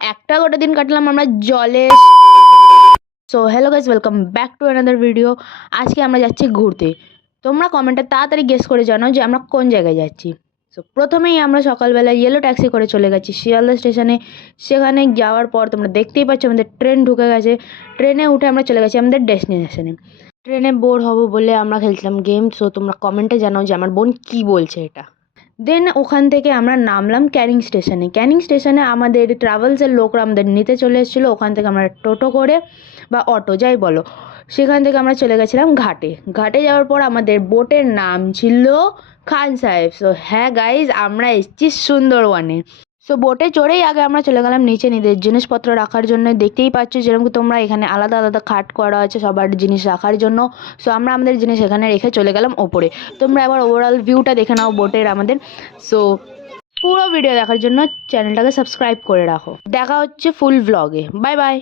একটা গোটা দিন কাটলাম আমরা জলে। So hello guys, welcome back to another video. আজকে আমরা যাচ্ছি ঘুরতে। তোমরা কমেন্টে তাড়াতাড়ি গেস করে জানাও যে আমরা কোন জায়গায় যাচ্ছি। সো প্রথমেই আমরা সকালবেলা ইয়েলো ট্যাক্সি করে চলে গেছি শিয়ালদা স্টেশনে। সেখানে যাওয়ার পর তোমরা দেখতেই পাচ্ছ আমাদের ট্রেন ঢুকে গেছে। ট্রেনে উঠে আমরা চলে গেছি আমাদের ডেস্টিনেশনে। ট্রেনে বোর হব বলে আমরা খেলছিলাম গেম। সো তোমরা কমেন্টে জানাও যে আমার বোন কি বলছে এটা। দেন ওখান থেকে আমরা নামলাম ক্যানিং স্টেশনে। ক্যানিং স্টেশনে আমাদের ট্রাভেলসের লোকরা আমাদের নিতে চলে এসেছিলো। ওখান থেকে আমরা টোটো করে বা অটো যাই বলো, সেখান থেকে আমরা চলে গেছিলাম ঘাটে। ঘাটে যাওয়ার পর আমাদের বোটের নাম ছিল খান সাহেব। সো হ্যাঁ গাইজ, আমরা এসেছি সুন্দরবনে। সো বোটে চড়েই আগে আমরা চলে গেলাম নিচে নিজের জিনিসপত্র রাখার জন্য। দেখতেই পাচ্ছ যেরকম তোমরা এখানে আলাদা আলাদা খাট করা আছে সবার জিনিস রাখার জন্য। সো আমরা আমাদের জিনিস এখানে রেখে চলে গেলাম ওপরে। তোমরা এবার ওভারঅল ভিউটা দেখে নাও বোটের আমাদের। সো পুরো ভিডিও দেখার জন্য চ্যানেলটাকে সাবস্ক্রাইব করে রাখো। দেখা হচ্ছে ফুল ব্লগে। Bye bye.